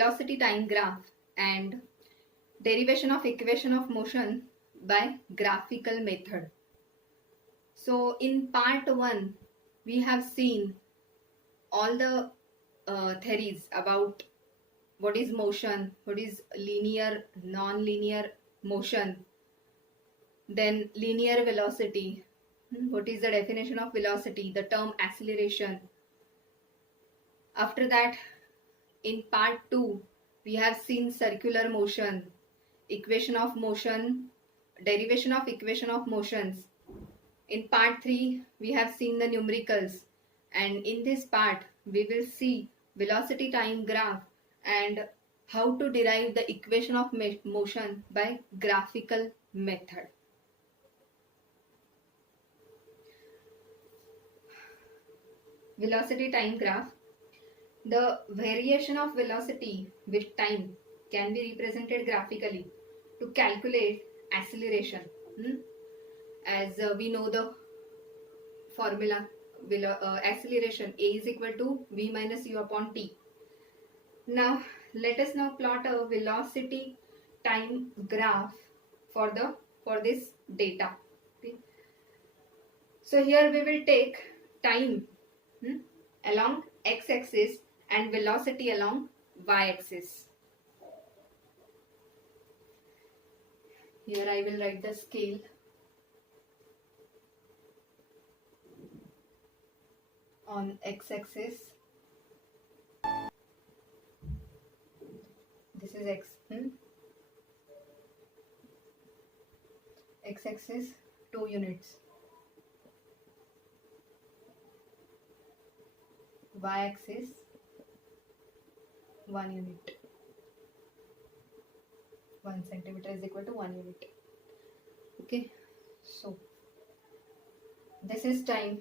velocity time graph and derivation of equation of motion by graphical method. So in part 1 we have seen all the theories about what is motion, what is linear, non-linear motion, then linear velocity, what is the definition of velocity, the term acceleration. After that, in part 2, we have seen circular motion, equation of motion, derivation of equation of motions. In part 3, we have seen the numericals, and in this part, we will see velocity time graph and how to derive the equation of motion by graphical method. Velocity time graph. The variation of velocity with time can be represented graphically to calculate acceleration. As we know the formula, acceleration A is equal to V minus U upon T. Now let us now plot a velocity time graph for this data. Okay. So here we will take time along x-axis and velocity along y-axis. Here I will write the scale. On x-axis, this is x. X-axis 2 units. Y-axis 1 unit. 1 centimeter is equal to 1 unit. Okay, so this is time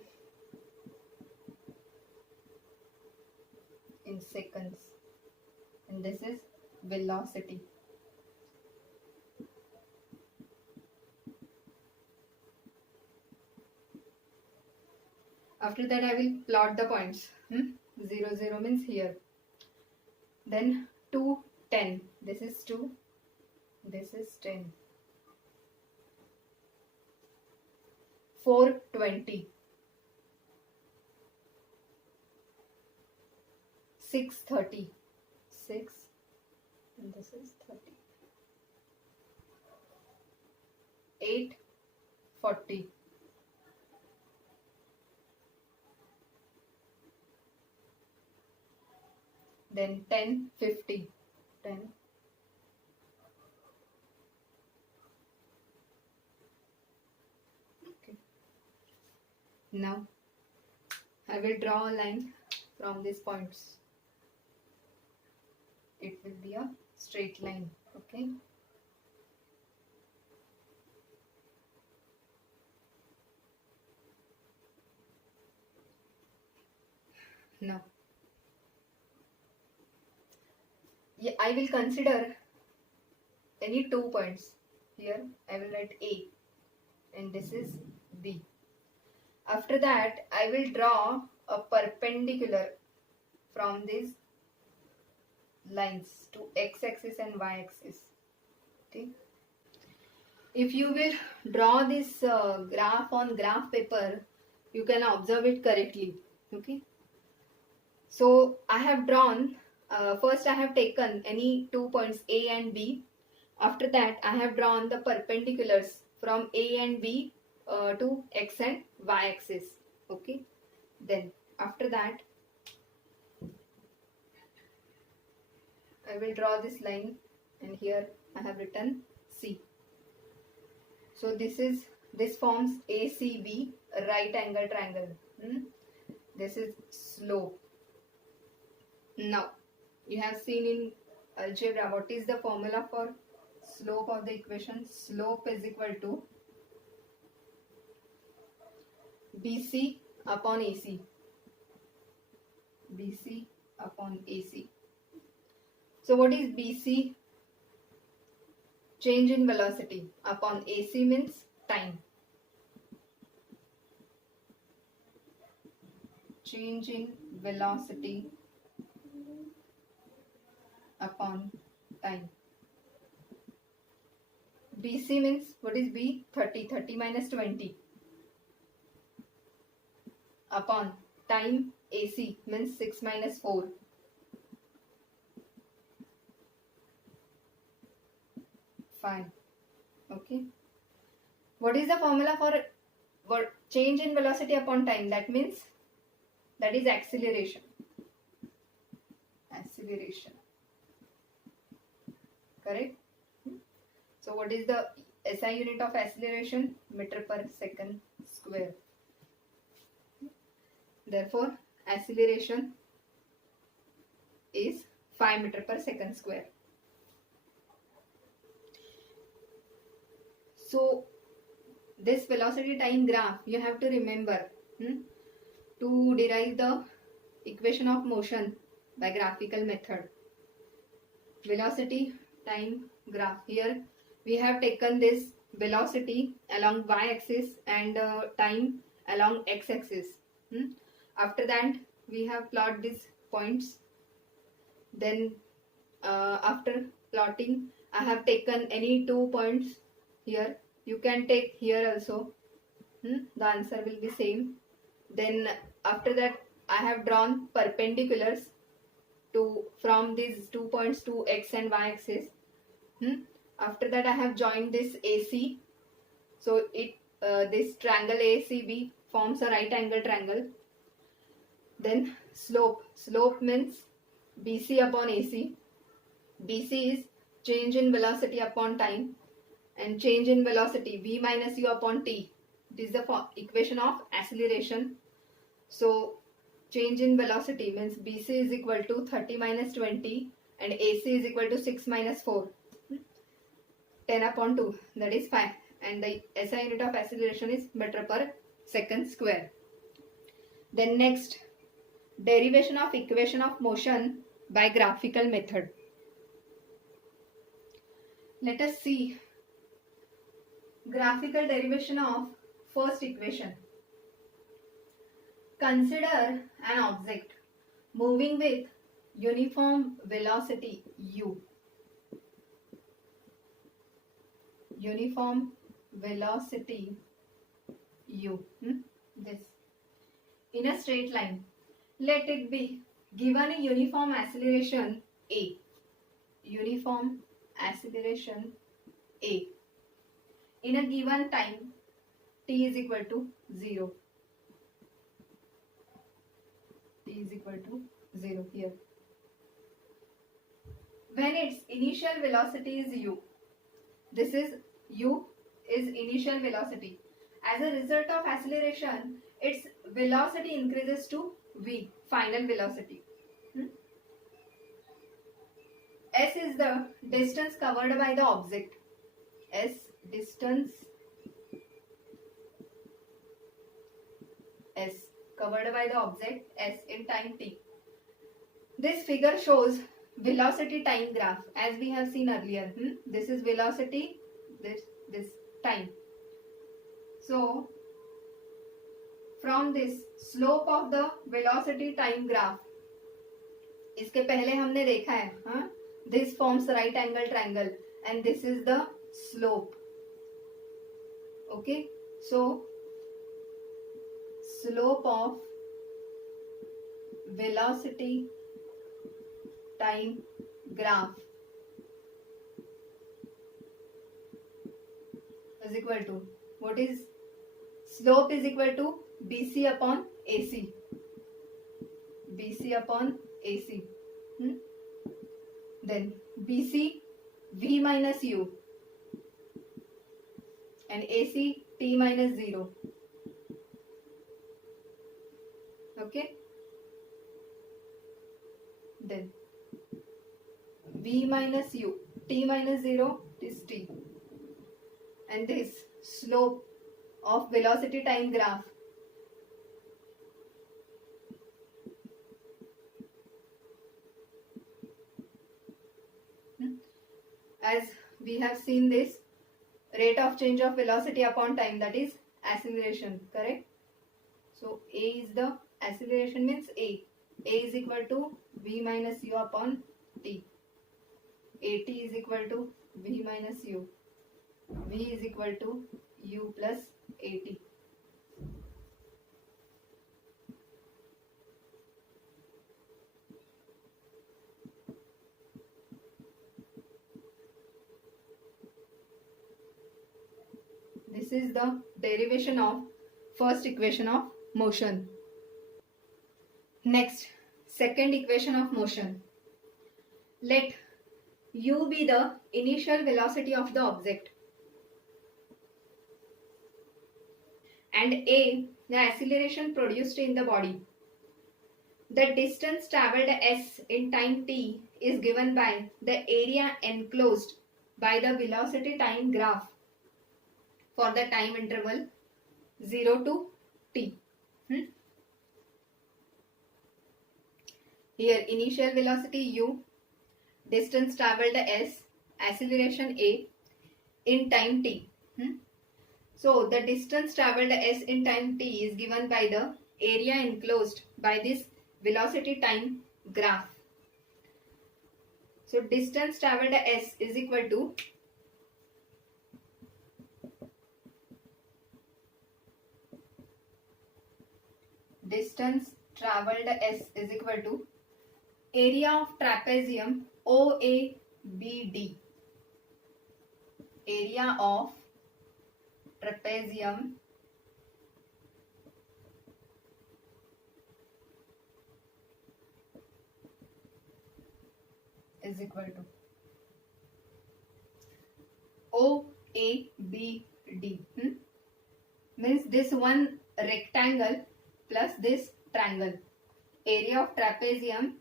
in seconds and this is velocity. After that I will plot the points. 0, 0 means here. Then 2, 10. This is 2. This is 10. 4, 20. 6, 30. 6 and this is 30. 8, 40. Then 10, 50. 10. Okay. Now I will draw a line from these points. It will be a straight line. Okay. Now I will consider any 2 points. Here I will write A and this is B. After that I will draw a perpendicular from these lines to x-axis and y-axis. Okay. If you will draw this graph on graph paper, you can observe it correctly. Okay. So I have drawn, first I have taken any 2 points A and B. After that I have drawn the perpendiculars from A and B to x and y axis. Okay. Then after that I will draw this line and here I have written C. So this forms ACB, right angle triangle. This is slope. Now you have seen in algebra what is the formula for slope of the equation. Slope is equal to BC upon AC. BC upon AC. So what is BC? Change in velocity, upon AC means time. Change in velocity upon time. BC means, what is B? 30. 30 minus 20 upon time. AC means 6 minus 4. Fine. Okay. What is the formula for change in velocity upon time? That means, that is acceleration. Acceleration. Correct? So what is the SI unit of acceleration? Meter per second square. Therefore, acceleration is 5 meter per second square. So this velocity time graph you have to remember to derive the equation of motion by graphical method. Velocity time graph. Here we have taken this velocity along y-axis and time along x-axis. After that we have plotted these points. Then after plotting, I have taken any 2 points here. You can take here also. The answer will be same. Then after that I have drawn perpendiculars from these 2 points to x and y axis. After that I have joined this AC. So this triangle ACB forms a right angle triangle. Then slope. Slope means BC upon AC. BC is change in velocity upon time, and change in velocity V minus U upon T. It is the equation of acceleration. So change in velocity means BC is equal to 30 minus 20 and AC is equal to 6 minus 4. 10 upon 2, that is 5. And the SI unit of acceleration is meter per second square. Then next, derivation of equation of motion by graphical method. Let us see graphical derivation of first equation. Consider an object moving with uniform velocity u. Uniform velocity u. This in a straight line. Let it be given a uniform acceleration a. Uniform acceleration a. In a given time t is equal to 0. T is equal to 0 here. When its initial velocity is u. This is u is initial velocity. As a result of acceleration, its velocity increases to v, final velocity. S is the distance covered by the object. S, distance S covered by the object S in time t. This figure shows velocity time graph as we have seen earlier. This is velocity, this time. So from this slope of the velocity time graph, इसके पहले हमने देखा है, this forms right angle triangle and this is the slope. Okay, so slope of velocity time graph is equal to, what is slope is equal to BC upon AC. BC upon AC. Then BC V minus U and AC T minus 0. Okay. Then V minus U, T minus 0 is T. And this slope of velocity time graph as we have seen this rate of change of velocity upon time, that is acceleration, correct? So A is the acceleration, means A is equal to V minus U upon T. AT is equal to V minus U. V is equal to U plus AT. This is the derivation of first equation of motion. Next, second equation of motion. Let u be the initial velocity of the object and a the acceleration produced in the body. The distance traveled s in time t is given by the area enclosed by the velocity time graph for the time interval 0 to t. Here initial velocity u, distance traveled s, acceleration a in time t. So the distance traveled s in time t is given by the area enclosed by this velocity time graph. So distance traveled s is equal to area of trapezium OABD. Area of trapezium is equal to OABD. Means this one rectangle plus this triangle. Area of trapezium,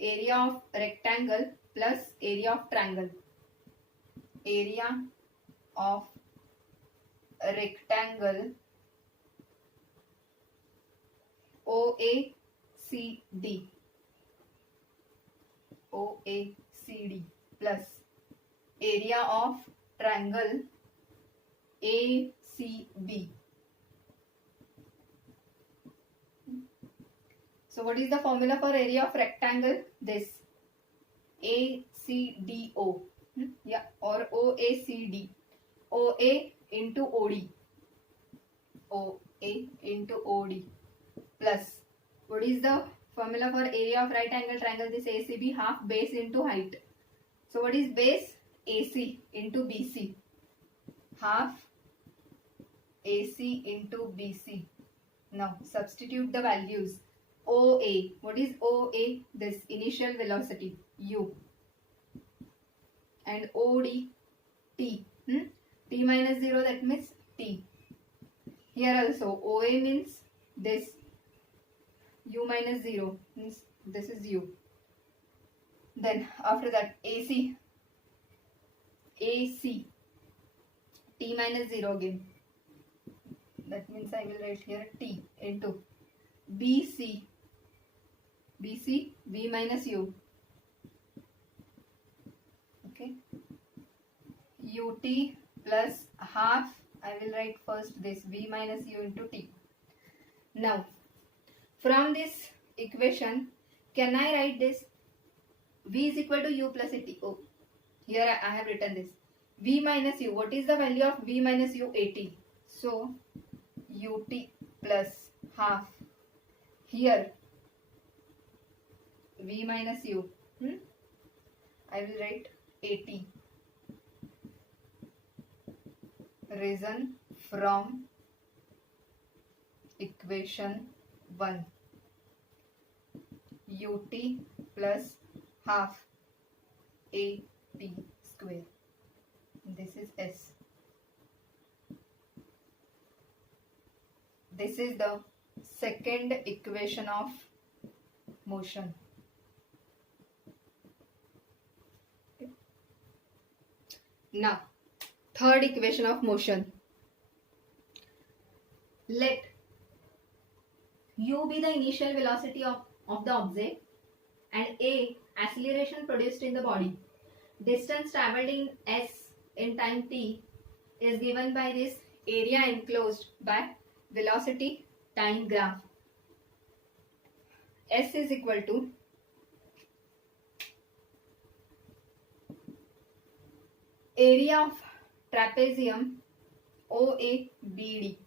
area of rectangle plus area of triangle. Area of rectangle OACD plus area of triangle ACB. So what is the formula for area of rectangle? This ACDO, or OACD. OA into OD. OA into OD plus what is the formula for area of right angle triangle? This ACB, half base into height. So what is base? AC into BC. Half AC into BC. Now substitute the values. OA, what is OA? This initial velocity U, and OD T. T minus 0, that means T. Here also OA means this, U minus 0 means this is U. Then after that AC, T minus 0 again. That means I will write here T into BC, V minus U. Okay. UT plus half, I will write first this V minus U into T. Now, from this equation, can I write this? V is equal to U plus AT. Oh, here I have written this. V minus U. What is the value of V minus U? AT. So, UT plus half. Here, V minus U. I will write AT. Reason from equation 1. UT plus half AT square. This is S. This is the second equation of motion. Okay. Now, third equation of motion. Let u be the initial velocity of the object and a acceleration produced in the body. Distance traveled in s in time t is given by this area enclosed by velocity time graph. S is equal to area of trapezium OABD.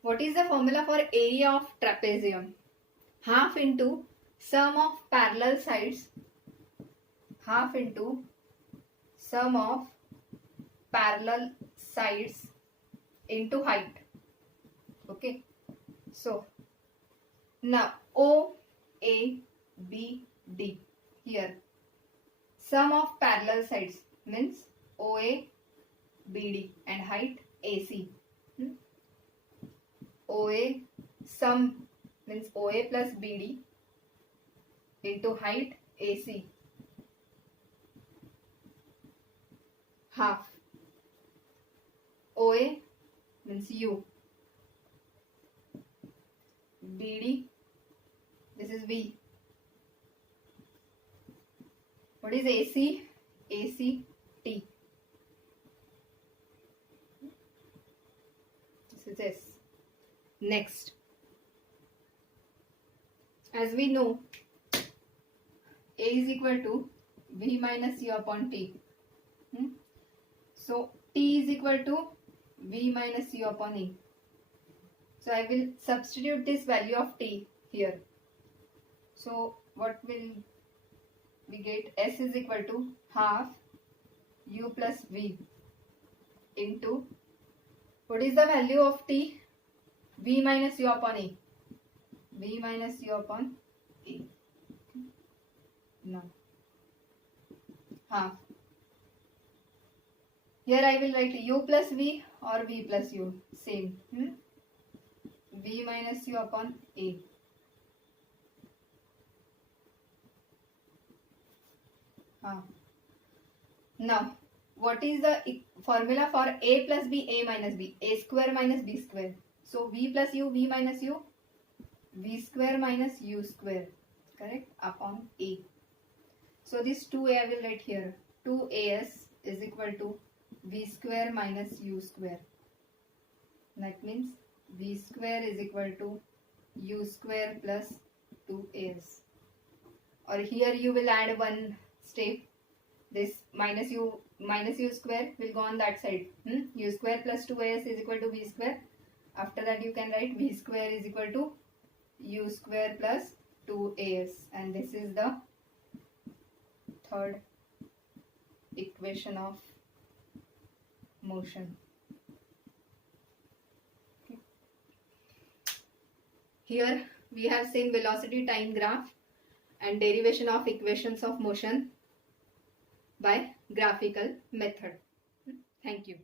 What is the formula for area of trapezium? Half into sum of parallel sides, half into sum of parallel sides into height. Okay, so now OABD here, sum of parallel sides means OABD and height AC. OA sum means OA plus BD into height AC, half. OA means U, BD, this is V. What is AC? AC T. This is S. Next, as we know, A is equal to V minus U upon T. So T is equal to V minus U upon E. So I will substitute this value of T here. So what will we get? S is equal to half U plus V into, what is the value of T? V minus U upon E. V minus U upon E. Now, half. Here I will write U plus V or V plus U. Same. V minus U upon A. Now, what is the formula for A plus B, A minus B? A square minus B square. So, V plus U, V minus U, V square minus U square, correct, upon A. So, this 2A I will write here. 2AS is equal to V square minus U square. That means V square is equal to U square plus 2AS. Or here you will add one step. This minus U square will go on that side. U square plus 2AS is equal to V square. After that you can write V square is equal to U square plus 2AS. And this is the third equation of motion. Okay. Here we have seen velocity time graph and derivation of equations of motion by graphical method. Thank you.